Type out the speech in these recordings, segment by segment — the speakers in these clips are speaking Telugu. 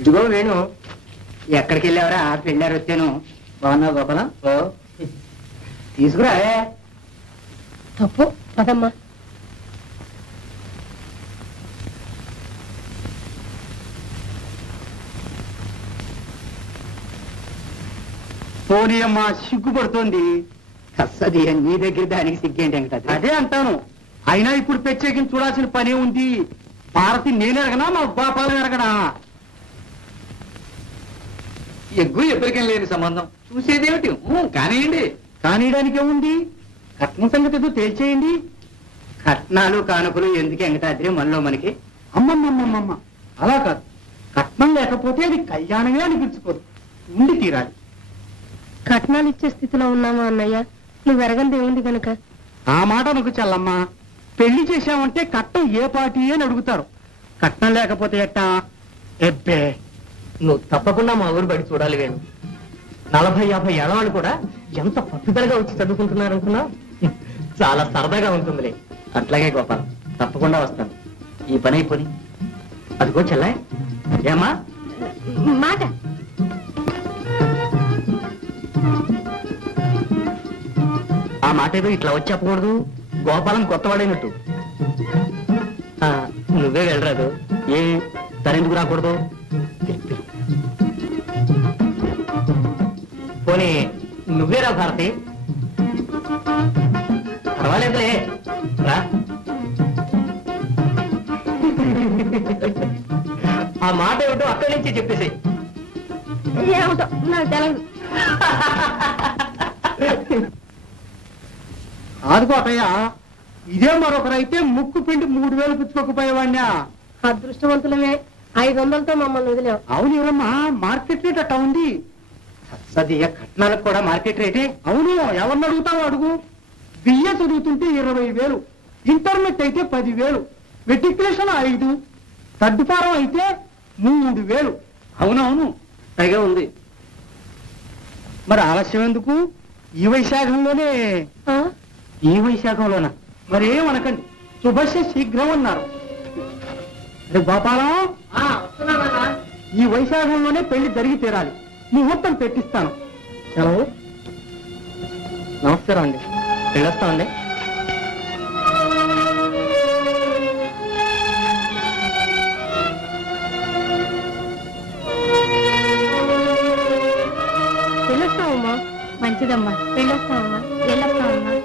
ఇదిగో వేణు, ఎక్కడికి వెళ్ళావరా? పెళ్ళారు వచ్చాను. బాగున్నావు గోపాలం? తీసుకురా. తప్పు పదమ్మా. పోనీ అమ్మా, సిగ్గుపడుతోంది. అస్సది నీ దగ్గర దానికి సిగ్గేంటి వెంకట? అదే అంటాను. అయినా ఇప్పుడు ప్రత్యేకించి చూడాల్సిన పని ఉంది. భారతి నేను ఎరగనా, మా గోపాలం ఎరగనా? ఎగ్గు ఎప్పటికేం లేని సంబంధం చూసేదేమిటి? కానివ్వండి. కానియడానికి ఏముంది? కట్నం సంగతి ఏదో తేల్చేయండి. కట్నాలు కానుకలు ఎందుకు వెంకటాద్రి మనలో మనకి? అమ్మమ్మమ్మమ్మ, అలా కాదు. కట్నం లేకపోతే అది కళ్యాణమే అనిపించుకోదు, ఉండి తీరాలి. కట్నాలు ఇచ్చే స్థితిలో ఉన్నామా అన్నయ్య? నువ్వు ఎరగంది ఏముంది కనుక. ఆ మాట అనుకు చల్లమ్మా. పెళ్లి చేశామంటే కట్నం ఏ పార్టీ అని అడుగుతారు. కట్నం లేకపోతే ఎట్టా? ఎబ్బే, నువ్వు తప్పకుండా మా ఊరు బడి చూడాలి వేణు. 40-50 ఏళ్ళ వాళ్ళు కూడా ఎంత పట్టుదలగా వచ్చి చదువుకుంటున్నారు అనుకున్నా. చాలా సరదాగా ఉంటుందిలే. అట్లాగే గోపాలం, తప్పకుండా వస్తాను. ఈ పని అయిపోయి అదిగో చెల్లాయ్. ఏమా మాట? ఆ మాట ఏదో ఇట్లా వచ్చి చెప్పకూడదు. గోపాలం కొత్తవాడైనట్టు. నువ్వే వెళ్ళరాదు. ఏ తనెందుకు రాకూడదు? పోనీ నువ్వే రా భారతి. పర్వాలేదులే, రా. ఆ మాట ఏమిటో అక్కడి నుంచి చెప్పేసి. ఏమిటో నాకు తెలదు. ఆదుకో అక్కయ్య, ఇదే మరొకరైతే ముక్కు పిండి 3000 పుచ్చుకోకపోయేవాడినా. అదృష్టవంతులమే. 500తో మమ్మల్ని వదిలేవు. అవును ఏమమ్మా, మార్కెట్ రేట్ అట్టా ఉంది. సదియ కట్నాలకు కూడా మార్కెట్ రేటే. అవును, ఎవరిని అడుగుతావు అడుగు. బియ్య చదువుతుంటే 20,000, ఇంటర్నెట్ అయితే 10,000, మెట్రికులేషన్ 5, సర్దుపారం అయితే 3,000. అవునవును, పైగా ఉంది. మరి ఆలస్యం ఎందుకు? ఈ వైశాఖంలోనే. ఈ వైశాఖంలోనా? మరి ఏమనకండి, శుభస్య శీఘ్రం అన్నారు. గోపాలం, ఈ వైశాఖంలోనే పెళ్లి జరిగి తీరాలి. ముహూర్తం పెట్టిస్తాను. సెలవు. నమస్కారం అండి, వెళ్ళొస్తామండి. వెళ్ళొస్తావమ్మా. మంచిదమ్మా, వెళ్ళొస్తావమ్మా. వెళ్ళొస్తావమ్మా.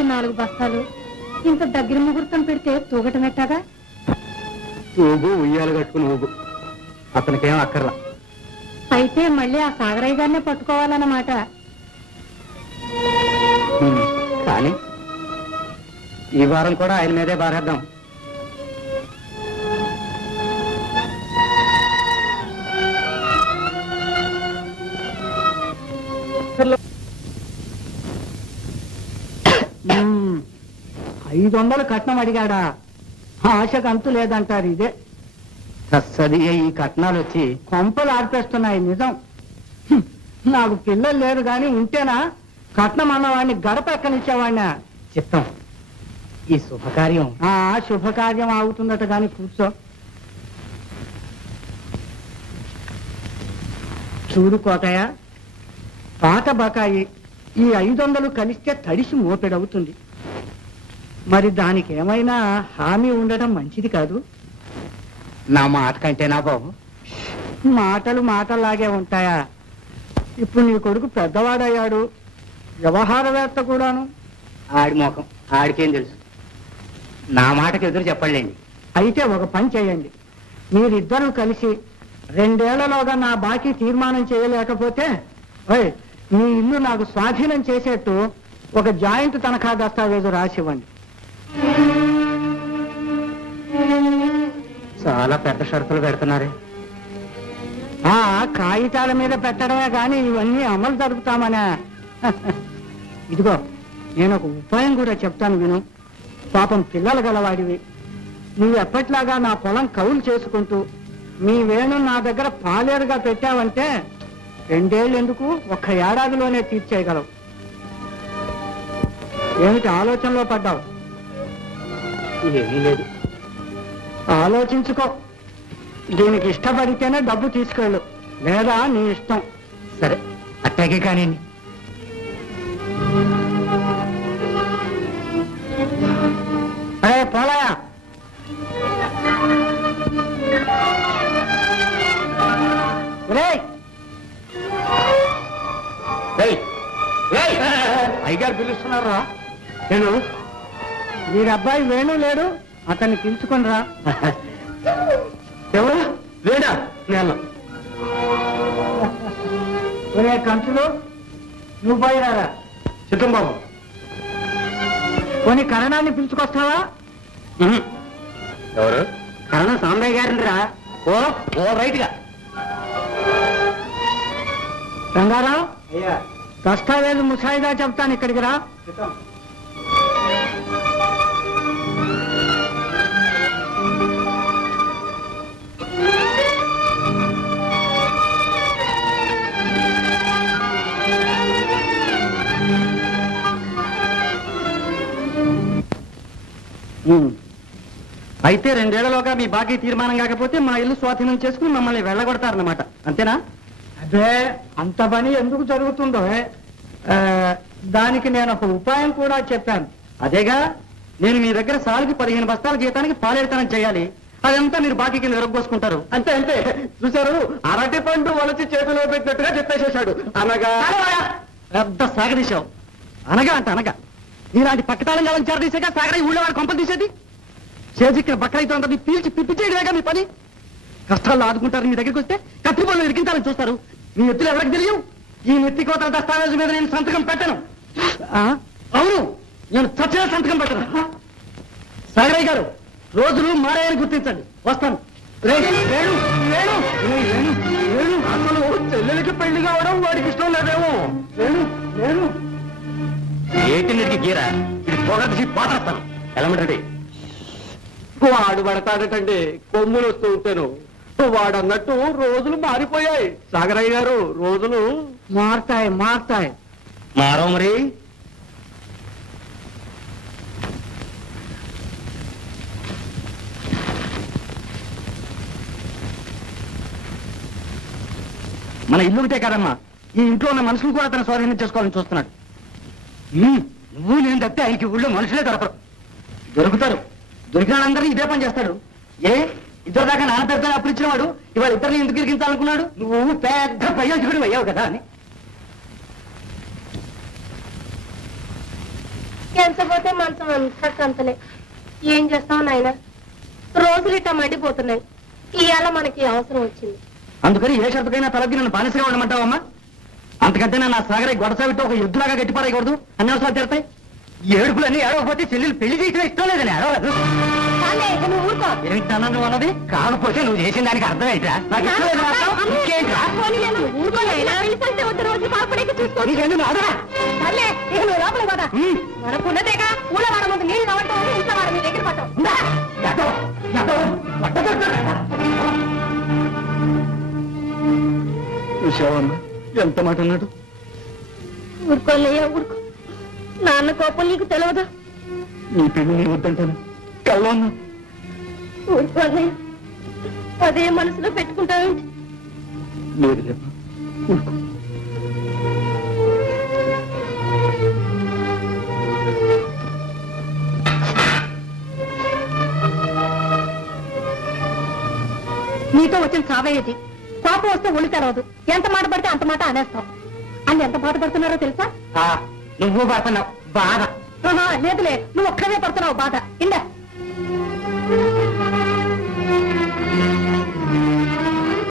ఈ 4 బస్తాలు ఇంత దగ్గర ముహూర్తం పెడితే తూగటం ఎట్టాగా? తూగు, ఉయ్యాలు కట్టుకుని ఊగు. అతనికేం అక్కర్లా. అయితే మళ్ళీ ఆ సాగరయ్య గారినే పట్టుకోవాలన్నమాట. కానీ ఈ వారం కూడా ఆయన మీదే బారేద్దాం. $500 కట్నం అడిగాడా? ఆశకు అంతు లేదంటారు. ఇదే సది. ఈ కట్నాలు వచ్చి కొంపలు ఆర్పేస్తున్నాయి. నిజం. నాకు పిల్లలు లేరు గాని ఉంటేనా కట్నం అన్నవాడిని గడప ఎక్కనిచ్చేవాడినా. చిత్తం. ఈ శుభకార్యం శుభకార్యం ఆగుతుందట గాని కూర్చో. చూడు కోటయ్య, పాత బకాయి ఈ 500 కలిస్తే తడిసి మోపెడవుతుంది. మరి దానికి ఏమైనా హామీ ఉండడం మంచిది కాదు. నా మాట కంటే నా బాబు మాటలు మాటల్లాగే ఉంటాయా? ఇప్పుడు నీ కొడుకు పెద్దవాడయ్యాడు, వ్యవహారవేత్త కూడాను. ఆడి మోకం ఆడికేం తెలుసు. నా మాటకి ఎదురు చెప్పండి. అయితే ఒక పని చేయండి. మీరిద్దరూ కలిసి 2 ఏళ్లలోగా నా బాకీ తీర్మానం చేయలేకపోతే మీ ఇల్లు నాకు స్వాధీనం చేసేట్టు ఒక జాయింట్ తనఖా దస్తావేజు రాసివ్వండి. చాలా పెద్ద షరతులు పెడుతున్నారే. కాగితాల మీద పెట్టడమే కానీ ఇవన్నీ అమలు జరుపుతామనే. ఇదిగో నేను ఒక ఉపాయం కూడా చెప్తాను విను. పాపం పిల్లలు గలవాడివి. నువ్వు ఎప్పట్లాగా నా పొలం కౌలు చేసుకుంటూ మీ వేణు నా దగ్గర పాలేరుగా పెట్టావంటే 2 ఏళ్ళు ఎందుకు 1 ఏడాదిలోనే తీర్చేయగలవు. ఏమిటి ఆలోచనలో పడ్డావు? ఏమీ లేదు. ఆలోచించుకో. దీనికి ఇష్టపడితేనే డబ్బు తీసుకెళ్ళు, లేదా నీ ఇష్టం. సరే, అట్టాగే కానీ. అరే పోలాయా, అయ్యగారు పిలుస్తున్నారా? నేను వీరి అబ్బాయి వేణు లేడు, అతన్ని పిలుచుకొని రా. ఎవరు? వేడా? నేను ఒరే కంచులు, నువ్వు పోయి రారా. చిత్తం బాబు. కొన్ని కరణాన్ని పిలుచుకొస్తావా? ఎవరు? కరణం సాంబయ్య గారిని రా. ఓ రైట్ గా. రంగారావు, దస్తావేజు ముసాయిదా చెప్తాను, ఇక్కడికి రా. అయితే 2 ఏళ్లలోగా మీ బాకీ తీర్మానం కాకపోతే మా ఇల్లు స్వాధీనం చేసుకుని మమ్మల్ని వెళ్ళగొడతారన్నమాట, అంతేనా? అదే అంత పని ఎందుకు జరుగుతుందో దానికి నేను ఒక ఉపాయం కూడా చెప్పాను. అదేగా, నేను మీ దగ్గర సాలుకి 15 బస్తాల జీతానికి పాలేరుతనం చేయాలి. అదంతా మీరు బాకీ కింద విరగొసుకుంటారు. అంతే అంతే. చూశారు, అరటి పండు వలచి చేతిలో పెట్టినట్టుగా చెప్పేసేశాడు. అనగా పెద్ద సాగదీశావు. అనగా అంట అనగా నీలాంటి పక్కతాళం కావాలని చేరదీసాక సాగర ఊళ్ళో వాడు కొంపలు తీసేది. చేజిక్కిన బక్కలైతే మీ పీల్చి పిప్పిచేయడమేగా మీ పని. కష్టాల్లో ఆదుకుంటారు, మీ దగ్గరికి వస్తే కత్తి పనులు ఇరికించాలని చూస్తారు. మీ ఎత్తులు ఎవరికి తెలియవు. ఈ నెత్తి కోతల దస్తావేజు మీద నేను సంతకం పెట్టను. అవును, నేను చచ్చిన సంతకం పెట్టను. సాగరయ్య గారు, రోజులు మారాయని గుర్తించండి. వస్తాను. అసలు చెల్లెలికి పెళ్లి కావడం వాడికి ఇష్టం లేదేమో. ఏటిన్నిటికి గీరా, ఇది పొగసి పాటేస్తాను. ఎలామంటే వాడు పడతాడటండి, కొమ్ములు వస్తూ ఉంటాను. వాడన్నట్టు రోజులు మారిపోయాయి సాగరయ్య గారు. రోజులు మారుతాయి. మారవు మరి. మన ఇల్లు ఉంటే కదమ్మా, ఈ ఇంట్లో ఉన్న మనుషులు కూడా తన స్వాధీనం చేసుకోవాలని చూస్తున్నాడు. నువ్వు నేను తప్పితే ఆయనకి ఊళ్ళో మనుషులే దొరకరు. దొరుకుతారు. దొరికిన వాళ్ళందరినీ ఇదే పని చేస్తాడు. ఇద్దరు దాకా నాన్న పెద్ద అప్పుడు ఇచ్చినవాడు ఇవాళ ఇద్దరిని ఎందుకు ఇరికించాలనుకున్నాడు? నువ్వు పెద్ద ప్రయోజకుడు అయ్యావు కదా అని. ఎంతపోతే మంచం అంతా కంతలే. ఏం చేస్తావు నాయన, రోజులు ఇట్లా మండిపోతున్నాయి. ఇవాళ మనకి అవసరం వచ్చింది. అందుకని ఏ షరతుకైనా తలకి నన్ను బానిసగా ఉండమంటావమ్మా? అంతకంటే నా సాగరయ్య గొడసావితో ఒక యుద్ధలాగా గట్టిపారేయకూడదు. అన్ని అవసరాలు తీరతాయి. ఏడుపులన్నీ ఏడవకపోతే చెల్లెలు పెళ్లి చేయడం ఇష్టం లేదని ఏడవలేదు. నువ్వు ఊరుకో. ఏమిటి అన్నది అన్నది? కాకపోతే నువ్వు చేసిన దానికి అర్థం ఏంట్రా? నాకు ఇష్టం లేదు మాత్రం. ఇంకేంట్రా? నీకెందుకు ఆదరా? లోపల కదా మనకున్నదేగా ఊళ్ళ వాడ ముందు నీళ్ళు నవ్వటం ఇంట్లో వాడ మీ దగ్గర పట్టం. చూసావమ్మా ఎంత మాట అన్నాడు? ఊరుకోలేయా ఊరుకో. నాన్న కోపం నీకు తెలియదా? నీ పెళ్లి నీ వద్దంటాను కల్లో ఉన్నా. ఊరుకోలేయా, అదే మనసులో పెట్టుకుంటావేంటి? లేదు లేమ్మా, ఊరుకో. నీతో వచ్చిన చావేది. కోపం వస్తే ఒళ్ళు తెరవదు. ఎంత మాట పడితే అంత మాట అనేస్తాం. అని ఎంత బాధ పడుతున్నారో తెలుసా? నువ్వు పడుతున్నావు బాధ. లేదులే, నువ్వు ఒక్కడే పడుతున్నావు బాధ. ఇందా